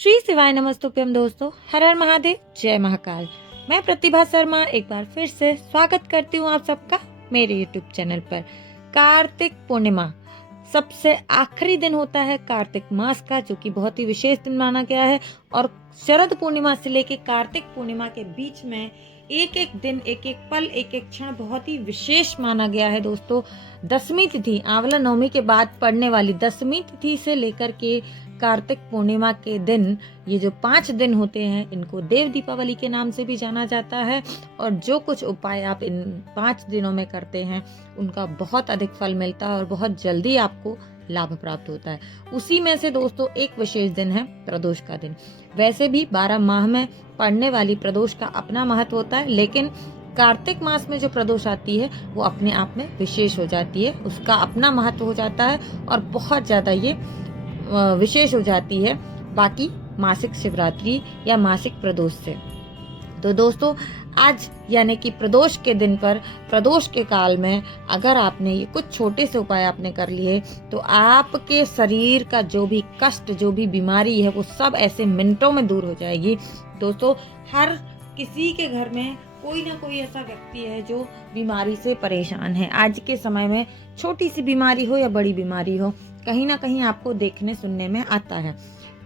श्री शिवाय नमस्तुभ्यम दोस्तों, हर हर महादेव, जय महाकाल। मैं प्रतिभा शर्मा एक बार फिर से स्वागत करती हूँ आप सबका मेरे यूट्यूब चैनल पर। कार्तिक पूर्णिमा सबसे आखिरी दिन होता है कार्तिक मास का, जो कि बहुत ही विशेष दिन माना गया है। और शरद पूर्णिमा से लेके कार्तिक पूर्णिमा के बीच में एक एक दिन, एक एक पल, एक एक क्षण बहुत ही विशेष माना गया है दोस्तों। दसवीं तिथि, आंवला नवमी के बाद पड़ने वाली दसवीं तिथि से लेकर के कार्तिक पूर्णिमा के दिन, ये जो 5 दिन होते हैं, इनको देव दीपावली के नाम से भी जाना जाता है। और जो कुछ उपाय आप इन 5 दिनों में करते हैं, उनका बहुत अधिक फल मिलता है और बहुत जल्दी आपको लाभ प्राप्त होता है। उसी में से दोस्तों एक विशेष दिन है प्रदोष का दिन। वैसे भी 12 माह में पड़ने वाली प्रदोष का अपना महत्व होता है, लेकिन कार्तिक मास में जो प्रदोष आती है वो अपने आप में विशेष हो जाती है, उसका अपना महत्व हो जाता है और बहुत ज्यादा ये विशेष हो जाती है बाकी मासिक शिवरात्रि या मासिक प्रदोष से। तो दोस्तों आज यानी कि प्रदोष के दिन पर, प्रदोष के काल में अगर आपने ये कुछ छोटे से उपाय आपने कर लिए तो आपके शरीर का जो भी कष्ट, जो भी बीमारी है, वो सब ऐसे मिनटों में दूर हो जाएगी। दोस्तों हर किसी के घर में कोई ना कोई ऐसा व्यक्ति है जो बीमारी से परेशान है। आज के समय में छोटी सी बीमारी हो या बड़ी बीमारी हो, कहीं ना कहीं आपको देखने सुनने में आता है।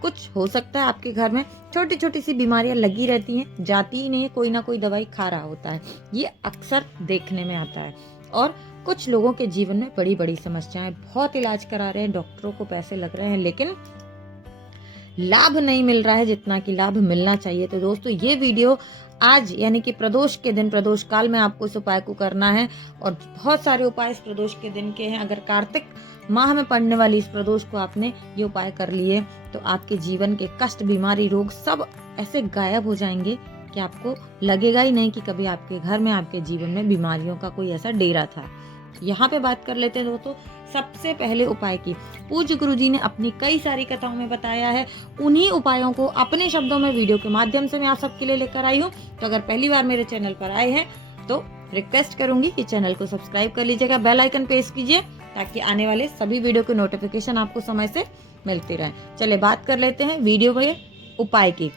कुछ हो सकता है आपके घर में छोटी छोटी सी बीमारियां लगी रहती हैं, जाती ही नहीं है, कोई ना कोई दवाई खा रहा होता है, ये अक्सर देखने में आता है। और कुछ लोगों के जीवन में बड़ी बड़ी समस्याएं, बहुत इलाज करा रहे हैं, डॉक्टरों को पैसे लग रहे हैं, लेकिन लाभ नहीं मिल रहा है जितना कि लाभ मिलना चाहिए। तो दोस्तों ये वीडियो आज यानी कि प्रदोष के दिन, प्रदोष काल में आपको इस उपाय को करना है। और बहुत सारे उपाय इस प्रदोष के दिन के हैं। अगर कार्तिक माह में पड़ने वाली इस प्रदोष को आपने ये उपाय कर लिए तो आपके जीवन के कष्ट, बीमारी, रोग सब ऐसे गायब हो जाएंगे कि आपको लगेगा ही नहीं कि कभी आपके घर में, आपके जीवन में बीमारियों का कोई ऐसा डेरा था। यहाँ पे बात कर लेते हैं दोस्तों सबसे पहले उपाय की। पूज्य गुरु जी ने अपनी कई सारी कथाओं में बताया है, उन्हीं उपायों को अपने शब्दों में वीडियो के माध्यम से मैं आप सबके लिए लेकर आई हूँ। तो अगर पहली बार मेरे चैनल पर आए हैं तो रिक्वेस्ट करूंगी कि चैनल को सब्सक्राइब कर लीजिएगा, बेल आइकन प्रेस कीजिए ताकि आने वाले सभी वीडियो की नोटिफिकेशन आपको समय से मिलती रहे। चलिए बात कर लेते हैं वीडियो के उपाय की।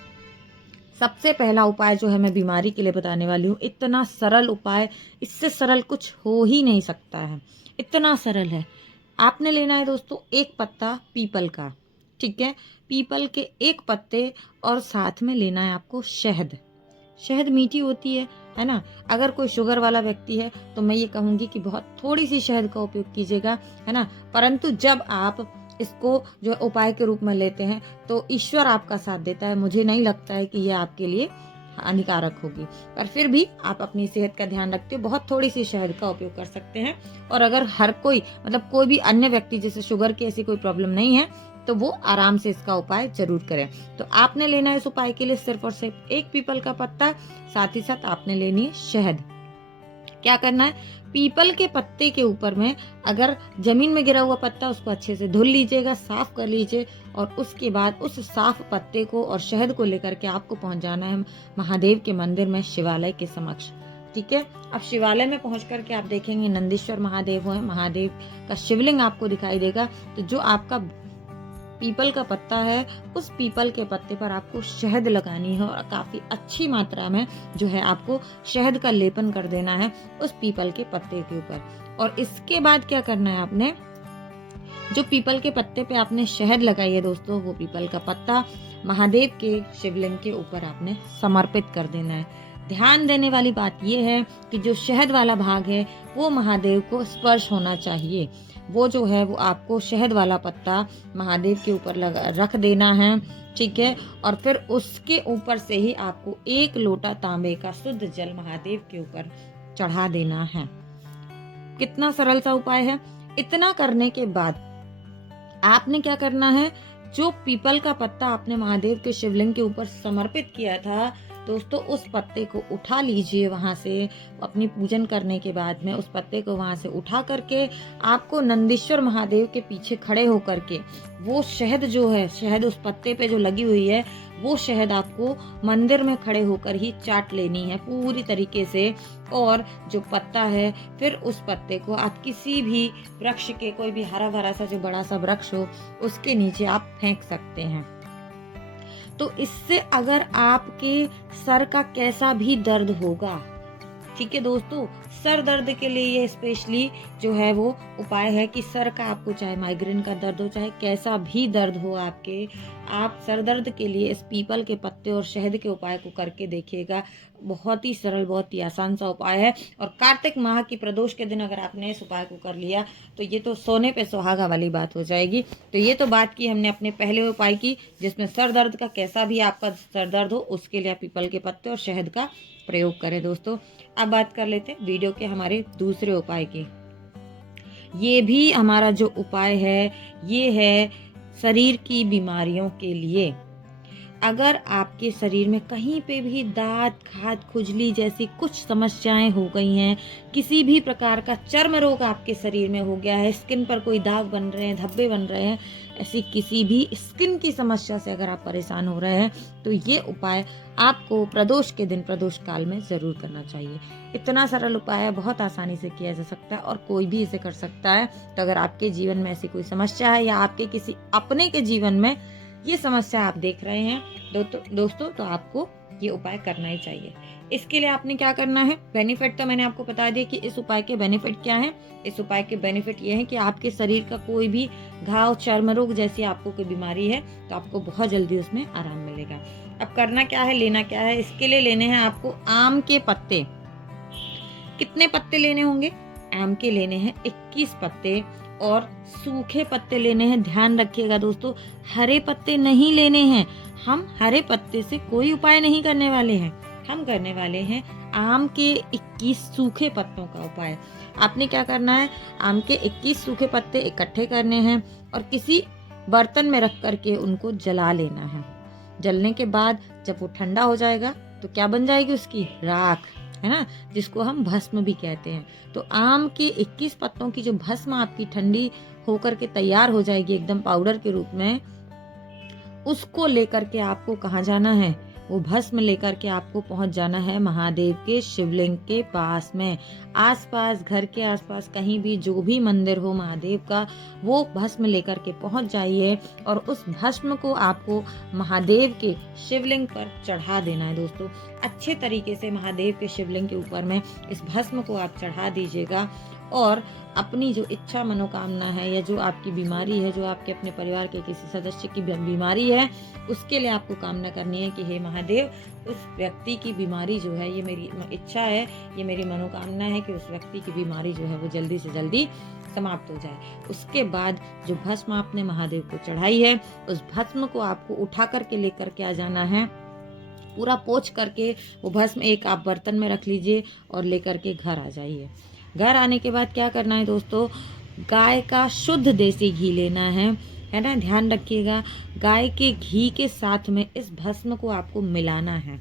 सबसे पहला उपाय जो है मैं बीमारी के लिए बताने वाली हूँ। इतना सरल उपाय, इससे सरल कुछ हो ही नहीं सकता है, इतना सरल है। आपने लेना है दोस्तों एक पत्ता पीपल का, ठीक है, पीपल के एक पत्ते, और साथ में लेना है आपको शहद। शहद मीठी होती है ना। अगर कोई शुगर वाला व्यक्ति है तो मैं ये कहूंगी कि बहुत थोड़ी सी शहद का उपयोग कीजिएगा, है ना। परंतु जब आप इसको जो उपाय के रूप में लेते हैं तो ईश्वर आपका साथ देता है। मुझे नहीं लगता है कि यह आपके लिए हानिकारक होगी, पर फिर भी आप अपनी सेहत का ध्यान रखते हो, बहुत थोड़ी सी शहद का उपयोग कर सकते हैं। और अगर हर कोई, मतलब कोई भी अन्य व्यक्ति जैसे शुगर की ऐसी कोई प्रॉब्लम नहीं है तो वो आराम से इसका उपाय जरूर करें। तो आपने लेना है इस उपाय के लिए सिर्फ और सिर्फ एक पीपल का पत्ता, साथ ही साथ आपने लेनी है शहद। क्या करना है, पीपल के पत्ते के ऊपर में अगर जमीन में गिरा हुआ पत्ता, उसको अच्छे से धुल लीजिएगा, साफ कर लीजिए, और उसके बाद उस साफ पत्ते को और शहद को लेकर के आपको पहुंच जाना है महादेव के मंदिर में, शिवालय के समक्ष, ठीक है। अब शिवालय में पहुंच करके आप देखेंगे नंदीश्वर महादेव है, महादेव का शिवलिंग आपको दिखाई देगा। तो जो आपका पीपल का पत्ता है, उस पीपल के पत्ते पर आपको शहद लगानी है और काफी अच्छी मात्रा में जो है आपको शहद का लेपन कर देना है उस पीपल के पत्ते के ऊपर। और इसके बाद क्या करना है, आपने जो पीपल के पत्ते पे आपने शहद लगाई है दोस्तों, वो पीपल का पत्ता महादेव के शिवलिंग के ऊपर आपने समर्पित कर देना है। ध्यान देने वाली बात यह है कि जो शहद वाला भाग है वो महादेव को स्पर्श होना चाहिए। वो जो है वो आपको शहद वाला पत्ता महादेव के ऊपर रख देना है, ठीक है। और फिर उसके ऊपर से ही आपको 1 लोटा तांबे का शुद्ध जल महादेव के ऊपर चढ़ा देना है। कितना सरल सा उपाय है। इतना करने के बाद आपने क्या करना है, जो पीपल का पत्ता आपने महादेव के शिवलिंग के ऊपर समर्पित किया था दोस्तों, उस पत्ते को उठा लीजिए वहां से। अपनी पूजन करने के बाद में उस पत्ते को वहां से उठा करके आपको नंदीश्वर महादेव के पीछे खड़े होकर के वो शहद जो है, शहद उस पत्ते पे जो लगी हुई है, वो शहद आपको मंदिर में खड़े होकर ही चाट लेनी है पूरी तरीके से। और जो पत्ता है, फिर उस पत्ते को आप किसी भी वृक्ष के, कोई भी हरा भरा सा जो बड़ा सा वृक्ष हो, उसके नीचे आप फेंक सकते हैं। तो इससे अगर आपके सर का कैसा भी दर्द होगा, ठीक है दोस्तों, सर दर्द के लिए ये स्पेशली जो है वो उपाय है कि सर का आपको चाहे माइग्रेन का दर्द हो, चाहे कैसा भी दर्द हो आपके, आप सर दर्द के लिए इस पीपल के पत्ते और शहद के उपाय को करके देखिएगा। बहुत ही सरल, बहुत ही आसान सा उपाय है। और कार्तिक माह की प्रदोष के दिन अगर आपने इस उपाय को कर लिया तो ये तो सोने पे सुहागा वाली बात हो जाएगी। तो ये तो बात की हमने अपने पहले उपाय की, जिसमें सर दर्द का कैसा भी आपका सर दर्द हो उसके लिए आप पीपल के पत्ते और शहद का प्रयोग करें दोस्तों। अब बात कर लेते हैं वीडियो के हमारे दूसरे उपाय की। ये भी हमारा जो उपाय है ये है शरीर की बीमारियों के लिए। अगर आपके शरीर में कहीं पे भी दांत, खाज, खुजली जैसी कुछ समस्याएं हो गई हैं, किसी भी प्रकार का चर्म रोग आपके शरीर में हो गया है, स्किन पर कोई दाग बन रहे हैं, धब्बे बन रहे हैं, ऐसी किसी भी स्किन की समस्या से अगर आप परेशान हो रहे हैं तो ये उपाय आपको प्रदोष के दिन, प्रदोष काल में जरूर करना चाहिए। इतना सरल उपाय है, बहुत आसानी से किया जा सकता है और कोई भी इसे कर सकता है। तो अगर आपके जीवन में ऐसी कोई समस्या है या आपके किसी अपने के जीवन में ये समस्या आप देख रहे हैं दोस्तों, तो आपको ये उपाय करना ही चाहिए। इसके लिए आपने क्या करना है, बेनिफिट तो मैंने आपको बता दिया कि इस उपाय के बेनिफिट क्या हैं। इस उपाय के बेनिफिट ये हैं कि आपके शरीर का कोई भी घाव, चर्म रोग जैसी आपको कोई बीमारी है तो आपको बहुत जल्दी उसमें आराम मिलेगा। अब करना क्या है, लेना क्या है, इसके लिए लेने हैं आपको आम के पत्ते। कितने पत्ते लेने होंगे, आम के लेने हैं 21 पत्ते और सूखे पत्ते लेने हैं। ध्यान रखिएगा दोस्तों, हरे पत्ते नहीं लेने हैं। हम हरे पत्ते से कोई उपाय नहीं करने वाले हैं, हम करने वाले हैं आम के 21 सूखे पत्तों का उपाय। आपने क्या करना है, आम के 21 सूखे पत्ते इकट्ठे करने हैं और किसी बर्तन में रख करके उनको जला लेना है। जलने के बाद जब वो ठंडा हो जाएगा तो क्या बन जाएगी उसकी राख, है ना, जिसको हम भस्म भी कहते हैं। तो आम के 21 पत्तों की जो भस्म आपकी ठंडी होकर के तैयार हो जाएगी एकदम पाउडर के रूप में, उसको लेकर के आपको कहाँ जाना है, वो भस्म लेकर के आपको पहुंच जाना है महादेव के शिवलिंग के पास में। आसपास, घर के आसपास कहीं भी जो भी मंदिर हो महादेव का, वो भस्म लेकर के पहुंच जाइए और उस भस्म को आपको महादेव के शिवलिंग पर चढ़ा देना है दोस्तों। अच्छे तरीके से महादेव के शिवलिंग के ऊपर में इस भस्म को आप चढ़ा दीजिएगा और अपनी जो इच्छा, मनोकामना है या जो आपकी बीमारी है, जो आपके अपने परिवार के किसी सदस्य की बीमारी है, उसके लिए आपको कामना करनी है कि हे महादेव, उस व्यक्ति की बीमारी जो है, ये मेरी इच्छा है, ये मेरी मनोकामना है कि उस व्यक्ति की बीमारी जो है वो जल्दी से जल्दी समाप्त हो जाए। उसके बाद जो भस्म आपने महादेव को चढ़ाई है, उस भस्म को आपको उठा करके लेकर के आ जाना है। पूरा पोंछ करके वो भस्म एक आप बर्तन में रख लीजिए और लेकर के घर आ जाइए। घर आने के बाद क्या करना है दोस्तों, गाय का शुद्ध देसी घी लेना है ना। ध्यान रखिएगा, गाय के घी के साथ में इस भस्म को आपको मिलाना है।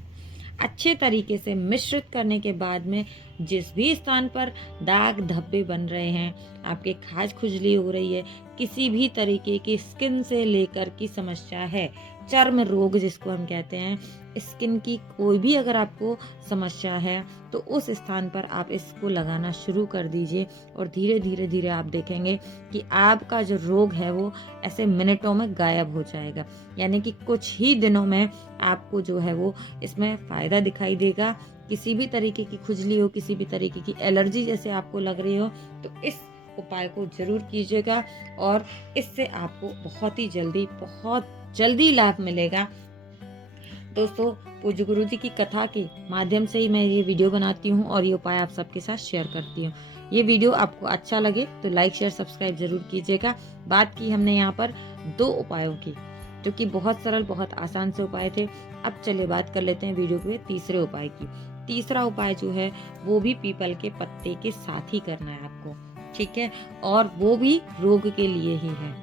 अच्छे तरीके से मिश्रित करने के बाद में जिस भी स्थान पर दाग, धब्बे बन रहे हैं, आपके खाज, खुजली हो रही है, किसी भी तरीके की स्किन से लेकर की समस्या है, चर्म रोग जिसको हम कहते हैं, स्किन की कोई भी अगर आपको समस्या है तो उस स्थान पर आप इसको लगाना शुरू कर दीजिए और धीरे धीरे धीरे आप देखेंगे कि आपका जो रोग है वो ऐसे मिनटों में गायब हो जाएगा। यानी कि कुछ ही दिनों में आपको जो है वो इसमें फायदा दिखाई देगा। किसी भी तरीके की खुजली हो, किसी भी तरीके की एलर्जी जैसे आपको लग रही हो, तो इस उपाय को जरूर कीजिएगा और इससे आपको बहुत जल्दी लाभ मिलेगा। दोस्तों, पूज्य गुरु जी की कथा के माध्यम से ही मैं ये वीडियो बनाती हूँ और ये उपाय आप सबके साथ शेयर करती हूँ। ये वीडियो आपको अच्छा लगे तो लाइक, शेयर, सब्सक्राइब जरूर कीजिएगा। बात की हमने यहाँ पर 2 उपायों की, जो कि बहुत सरल, बहुत आसान से उपाय थे। अब चलिए बात कर लेते हैं वीडियो के तीसरे उपाय की। तीसरा उपाय जो है वो भी पीपल के पत्ते के साथ ही करना है आपको, ठीक है, और वो भी रोग के लिए ही है।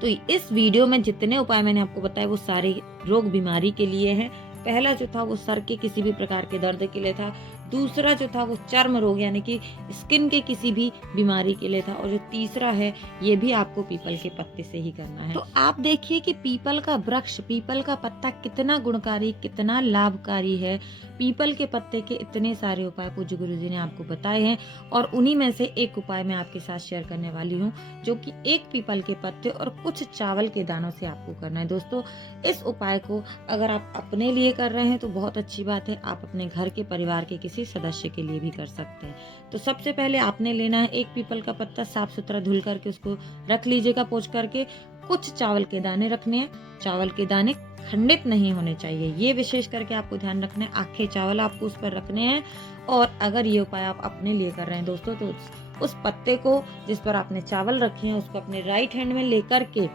तो इस वीडियो में जितने उपाय मैंने आपको बताए वो सारे रोग, बीमारी के लिए हैं। पहला जो था वो सर के किसी भी प्रकार के दर्द के लिए था। दूसरा जो था वो चर्म रोग यानी कि स्किन के किसी भी बीमारी के लिए था, और जो तीसरा है ये भी आपको पीपल के पत्ते से ही करना है। तो आप देखिए कि पीपल का वृक्ष, पीपल का पत्ता कितना गुणकारी, कितना लाभकारी है। पीपल के पत्ते के इतने सारे उपाय पूज्य गुरुजी ने आपको बताए हैं, और उन्हीं में से एक उपाय मैं आपके साथ शेयर करने वाली हूँ, जो कि एक पीपल के पत्ते और कुछ चावल के दानों से आपको करना है। दोस्तों, इस उपाय को अगर आप अपने लिए कर रहे हैं तो बहुत अच्छी बात है, आप अपने घर के परिवार के किसी सदस्य के लिए भी कर सकते हैं। तो सबसे पहले आपने लेना है एक पीपल का पत्ता, साफ सुथरा धुल करके उसको रख लीजिएगा पोंछ करके। कुछ चावल के दाने रखने हैं, चावल के दाने खंडित नहीं होने चाहिए, ये विशेष करके आपको ध्यान रखना है। आखे चावल आपको उस पर रखने हैं। और अगर ये उपाय आप अपने लिए कर रहे हैं दोस्तों, तो उस पत्ते को जिस पर आपने चावल रखे हैं उसको अपने राइट हैंड में लेकर के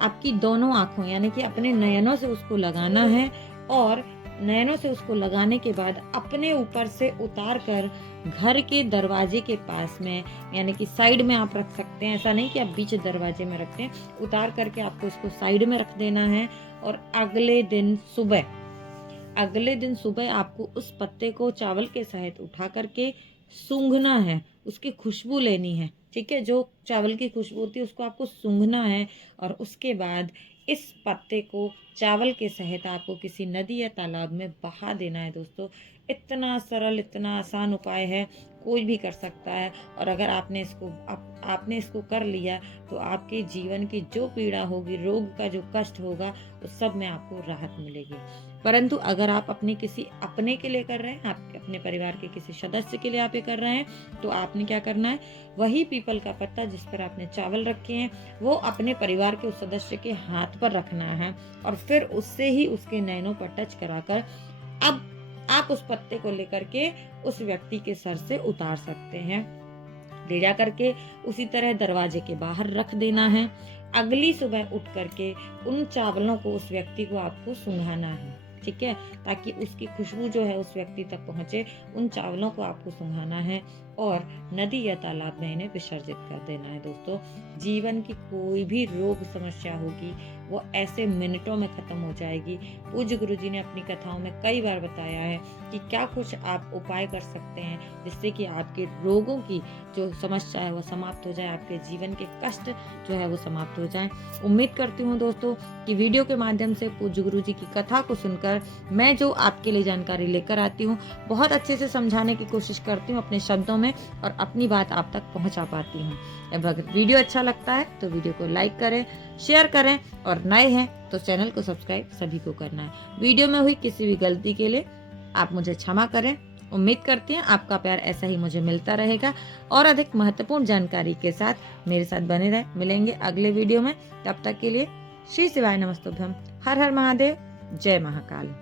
आपकी दोनों आंखों यानी कि अपने नयनों से उसको लगाना है, और नयनों से उसको लगाने के बाद अपने ऊपर से उतार कर घर के दरवाजे के पास में यानी कि साइड में आप रख सकते हैं, ऐसा नहीं कि आप बीच दरवाजे में रखते हैं। उतार करके आपको इसको साइड में रख देना है, और अगले दिन सुबह आपको उस पत्ते को चावल के सहित उठा करके सूंघना है, उसकी खुशबू लेनी है। ठीक है, जो चावल की खुशबू होती है उसको आपको सूंघना है, और उसके बाद इस पत्ते को चावल के सहित आपको किसी नदी या तालाब में बहा देना है। दोस्तों, इतना सरल, इतना आसान उपाय है, कोई भी कर सकता है। और अगर आपने इसको कर लिया तो आपके जीवन की जो पीड़ा होगी, रोग का जो कष्ट होगा, उस सब में आपको राहत मिलेगी। परंतु अगर आप अपने के लिए कर रहे हैं, आप अपने परिवार के किसी सदस्य के लिए आप ये कर रहे हैं, तो आपने क्या करना है, वही पीपल का पत्ता जिस पर आपने चावल रखे हैं वो अपने परिवार के उस सदस्य के हाथ पर रखना है, और फिर उससे ही उसके नैनों पर टच कराकर अब आप उस पत्ते को लेकर के उस व्यक्ति के सर से उतार सकते हैं। ले जा करके उसी तरह दरवाजे के बाहर रख देना है। अगली सुबह उठ करके उन चावलों को उस व्यक्ति को आपको सूंघाना है। ठीक है, ताकि उसकी खुशबू जो है उस व्यक्ति तक पहुंचे। उन चावलों को आपको सूंघाना है और नदी या तालाब में इन्हें विसर्जित कर देना है। दोस्तों, जीवन की कोई भी रोग समस्या होगी वो ऐसे मिनटों में खत्म हो जाएगी। पूज्य गुरुजी ने अपनी कथाओं में कई बार बताया है कि क्या कुछ आप उपाय कर सकते हैं जिससे कि आपके रोगों की जो समस्या है वो समाप्त हो जाए, आपके जीवन के कष्ट जो है वो समाप्त हो जाए। उम्मीद करती हूँ दोस्तों कि वीडियो के माध्यम से पूज्य गुरुजी की कथा को सुनकर मैं जो आपके लिए जानकारी लेकर आती हूँ बहुत अच्छे से समझाने की कोशिश करती हूँ अपने शब्दों में, और अपनी बात आप तक पहुँचा पाती हूँ। अगर वीडियो अच्छा लगता है तो वीडियो को लाइक करें, शेयर करें, और नए हैं तो चैनल को सब्सक्राइब सभी को करना है। वीडियो में हुई किसी भी गलती के लिए आप मुझे क्षमा करें। उम्मीद करती हैं आपका प्यार ऐसा ही मुझे मिलता रहेगा, और अधिक महत्वपूर्ण जानकारी के साथ मेरे साथ बने रहे। मिलेंगे अगले वीडियो में, तब तक के लिए श्री शिवाय नमस्तुभ्यम। हर हर महादेव, जय महाकाल।